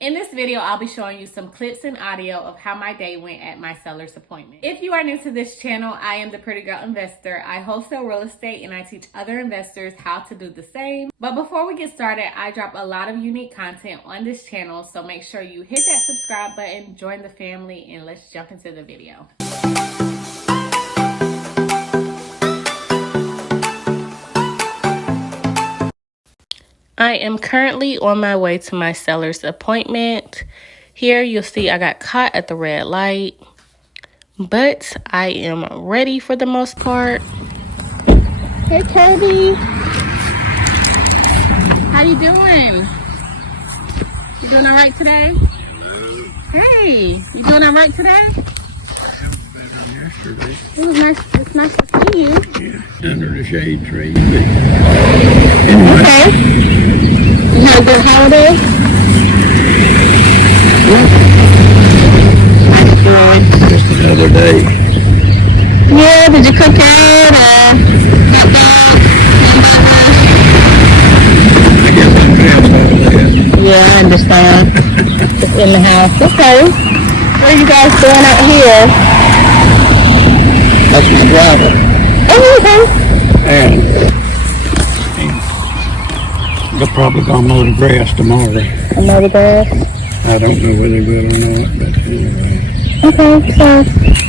In this video, I'll be showing you some clips and audio of how my day went at my seller's appointment. If you are new to this channel, I am the Pretty Girl Investor. I wholesale real estate and I teach other investors how to do the same. But before we get started, I drop a lot of unique content on this channel, so make sure you hit that subscribe button, join the family, and let's jump into the video. I am currently on my way to my seller's appointment. Here you'll see I got caught at the red light, but I am ready for the most part. Hey Kirby, how you doing? You doing all right today? Hey, you doing all right today? It was nice. It's nice to see you. Yeah, under the shade tree. Anyway. Okay. You had a good holiday? Yeah. Just another day. Yeah, did you cook out I guess I'm dressed over there. Yeah, I understand. Just in the house. Okay. What are you guys doing out here? That's my driver. Oh, okay. And they're probably gonna mow the grass tomorrow. Mow the grass? I don't know whether they will or not, but anyway. Okay, so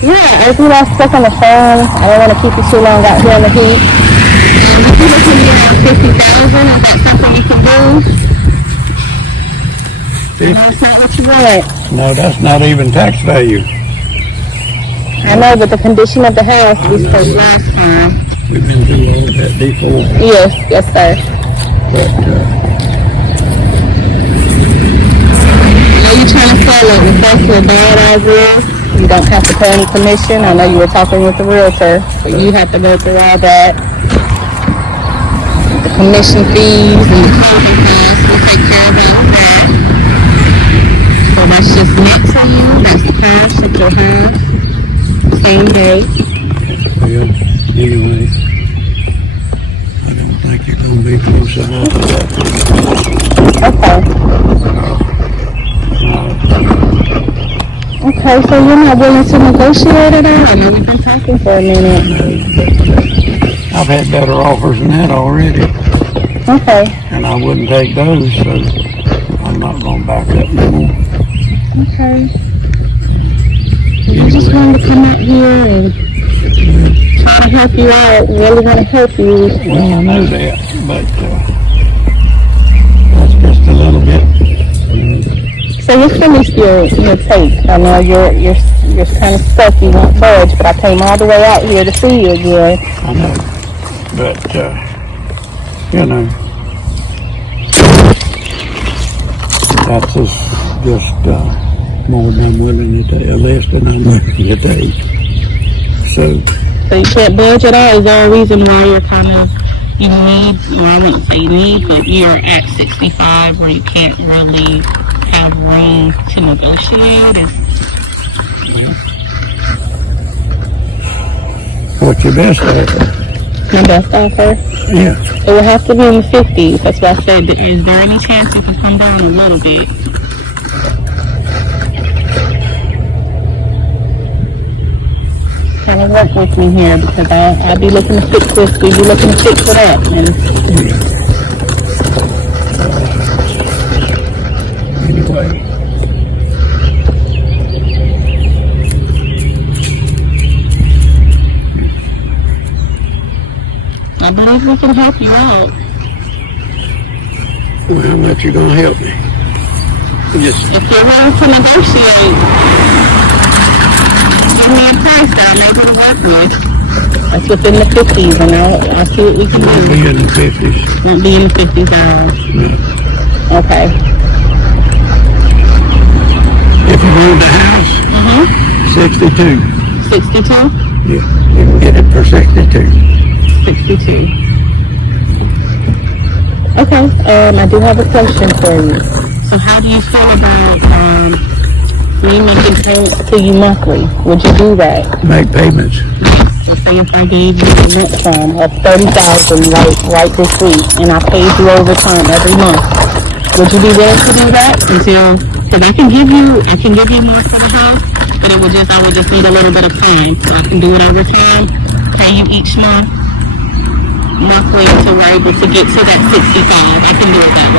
yeah, as we last stuck on the phone, I don't want to keep you too long out here in the heat. If you're looking to get $50,000, is that something you can do? No, it's not what you want. No, that's not even tax value. I know, but the condition of the house we spoke last time. We've been through all of that before. Yes, yes, sir. But I know you're trying to sell it. If that's your bad idea, you don't have to pay any commission. I know you were talking with the realtor, but you have to go through all that. The commission fees and the closing costs, we'll take care of all that. So that's just net for you. That's the cash that you'll have. Same day. well, anyway, I don't think you're gonna be close enough to that. Okay. Okay, so you're not willing to negotiate at all? I know we've been talking for a minute. I've had better offers than that already, Okay. and I wouldn't take those, so I'm not gonna back up no more. Okay. I just wanted to come out here and try to help you out. Really want to help you. Well, I know that, but that's just a little bit. So what's the least your take? I know you're kind of stuck. You won't budge, but I came all the way out here to see you again. I know, but you know, that's just more than I'm willing to take, less than I'm willing to take. So you can't budge at all? Is there a reason why you're kind of, you need, well, I wouldn't say need, but you're at 65 where you can't really have room to negotiate? what's your best offer? My best offer? Yeah. It would have to be in the 50s. That's why I said, is there any chance you can come down a little bit? Kind of work with me here, because I'll be looking to fix this, you'll be looking to fix it up. And Anyway. I believe we can help you out. Well, how much you gonna help me? Just If you're willing to negotiate, give me a price that I'm able to work with. That's within the 50s, and I'll see what we can do. be in the 50s. Won't be in the 50s at all. Yeah. Okay. If you want the house, 62. 62? Yeah, you can get it for 62. 62. Okay, I do have a question for you. So how do you feel about me making payments to you monthly? Would you do that? Make payments. So say if I gave you a rent sum of $30,000 right this week, and I paid you over time every month, would you be willing to do that until Because I can give you more for the house, but I would just need a little bit of time. So I can do it over time, pay you each monthly until we're able to get to that 65. I can do it that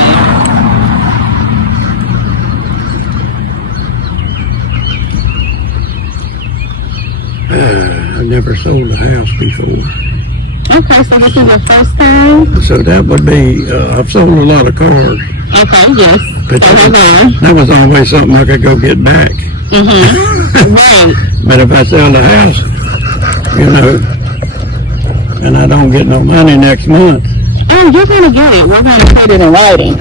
I never sold a house before. way. Okay, so this is your first time? So that would be, I've sold a lot of cars. Okay, yes. But that was always something I could go get back. Mm-hmm. Right. But if I sell the house, you know, and I don't get no money next month. Oh, you're going to get it. We're going to put it in writing.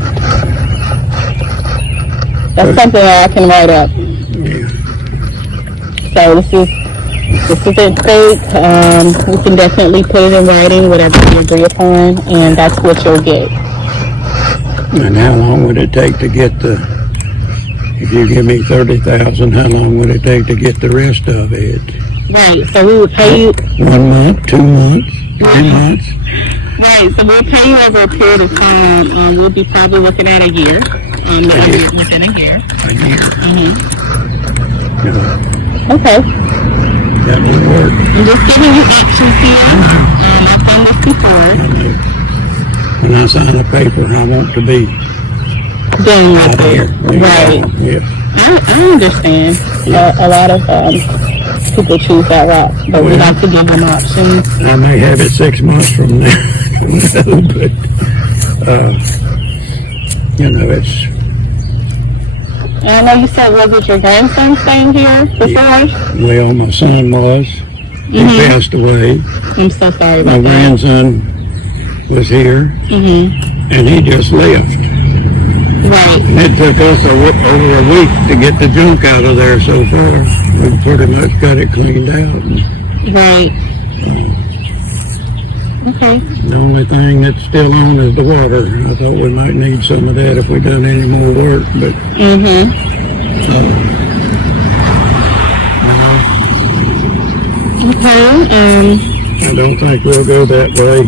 That's something that I can write up. Yeah. So this isn't fake. We can definitely put it in writing, whatever we agree upon, and that's what you'll get. And how long would it take to get if you give me $30,000, how long would it take to get the rest of it? Right, so we would pay you 1 month, 2 months, 3 months. Right, so we'll pay you over a period of time. We'll be probably looking at a year. Within a year. A year. Mm-hmm. Yeah. Okay. That would work. I'm just giving you options here. I've done this before. When I sign a paper, I want to be Doing out like here. Right. Yeah. I understand. A lot of people choose that route, but we like to give them options. I may have it 6 months from now, but you know, it's. And I know you said, was it your grandson staying here before? Yeah. Well, my son was. He passed away. I'm so sorry My about that. grandson was here, and he just left. Right. And it took us over a week to get the junk out of there so far. We pretty much got it cleaned out. Right. Okay. The only thing that's still on is the water. I thought we might need some of that if we done any more work, but Okay. I don't think we'll go that way.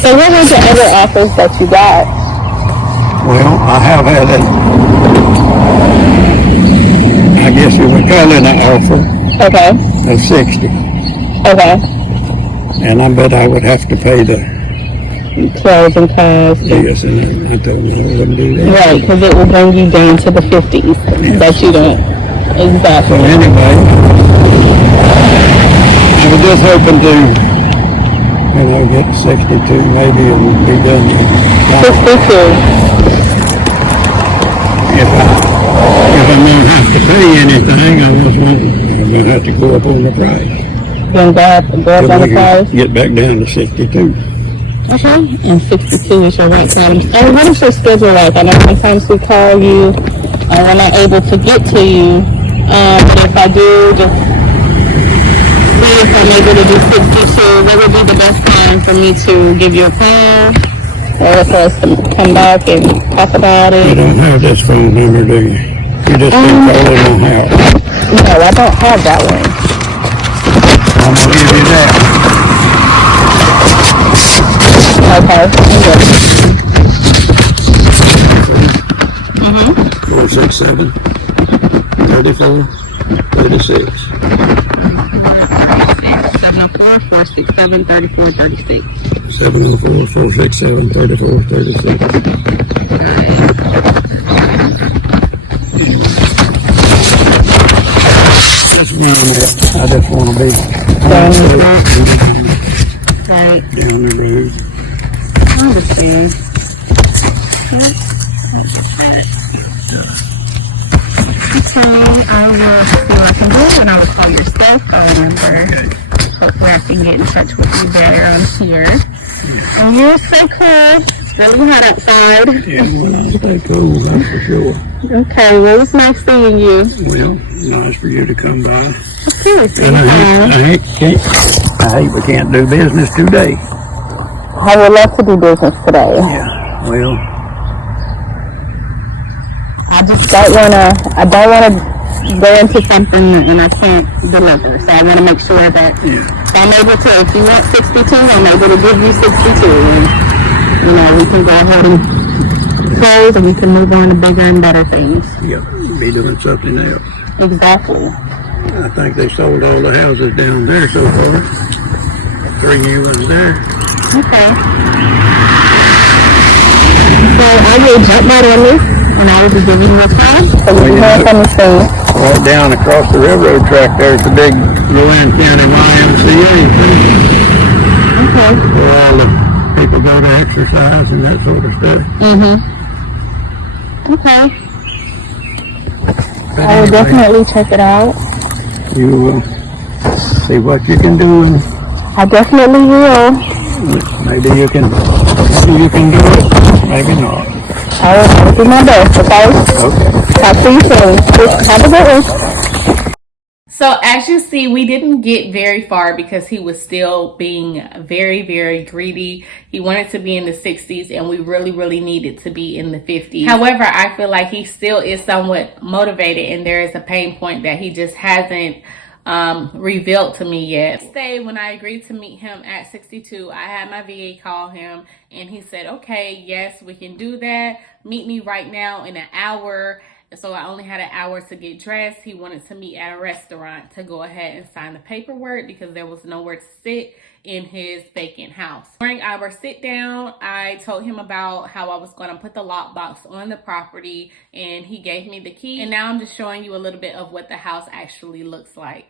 So what was the other offers that you got? Well, I have had I guess you would call it an offer Okay. of 60. Okay. And I bet I would have to pay the Closing costs. yes, and I told them I wouldn't do that. Right, because it will bring you down to the 50s that you don't. So Exactly. anyway, I was just hoping to, you know, get 62 maybe and be done. 62. If I'm going to have to pay anything, I'm going to have to go up on the price. Then go up on the price. Get back down to 62. Okay. And 62 is your right time. And what is your schedule like? I know sometimes we call you and we're not able to get to you. But if I do, just see if I'm able to do 62, what would be the best time for me to give you a call? Or for us to come back and talk about You it? don't have this phone number, do you? You just been calling my house. No, I don't have that one. I'm going to give you that. Okay. 467 34 36. 704-467-3436. 704 467 34 36. That's where I'm at. I just want to be Right. down the road. I understand. Okay, I will see what I can do, and I will call your cell phone number. Hopefully I can get in touch with you better on here. And you're so cool. It's really hot outside. Yeah, well, stay cool, that's for sure. Okay, well, it's nice seeing you. Well, nice for you to come by. Of course. And I hate we can't do business today. I would love to do business today. Yeah, well, I just don't want to go into something and I can't deliver. So I want to make sure that I'm able to, if you want 62, I'm able to give you 62. And, you know, we can go ahead and close and we can move on to bigger and better things. Yep, be doing something else. Exactly. I think they sold all the houses down there so far. 3 new ones there. Okay. So I will jump right on this and I will be giving you a call. So we can have something to say. Right down across the railroad track there's the big Rowan County YMCA thing. Okay. Where all the people go to exercise and that sort of stuff. Okay. But I will definitely check it out. You will see what you can do, and I definitely will. maybe you can do it, maybe not. I will do my best, okay? Okay. Talk to you soon. Have a good one. So as you see, we didn't get very far because he was still being very, very greedy. He wanted to be in the 60s and we really, really needed to be in the 50s. However, I feel like he still is somewhat motivated and there is a pain point that he just hasn't revealed to me yet. When I agreed to meet him at 62, I had my VA call him and he said, okay, yes, we can do that. Meet me right now in an hour. So I only had an hour to get dressed. He wanted to meet at a restaurant to go ahead and sign the paperwork because there was nowhere to sit in his vacant house. During our sit down, I told him about how I was going to put the lockbox on the property and he gave me the key. And now I'm just showing you a little bit of what the house actually looks like.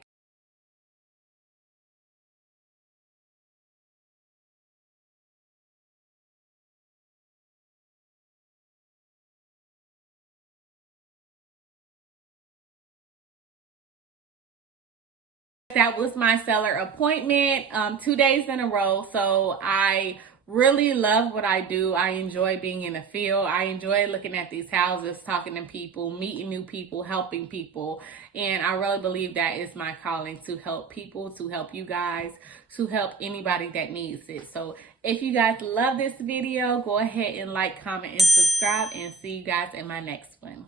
That was my seller appointment 2 days in a row. So I really love what I do. I enjoy being in the field. I enjoy looking at these houses, talking to people, meeting new people, helping people. And I really believe that is my calling, to help people, to help you guys, to help anybody that needs it. So if you guys love this video, go ahead and like, comment, and subscribe, and see you guys in my next one.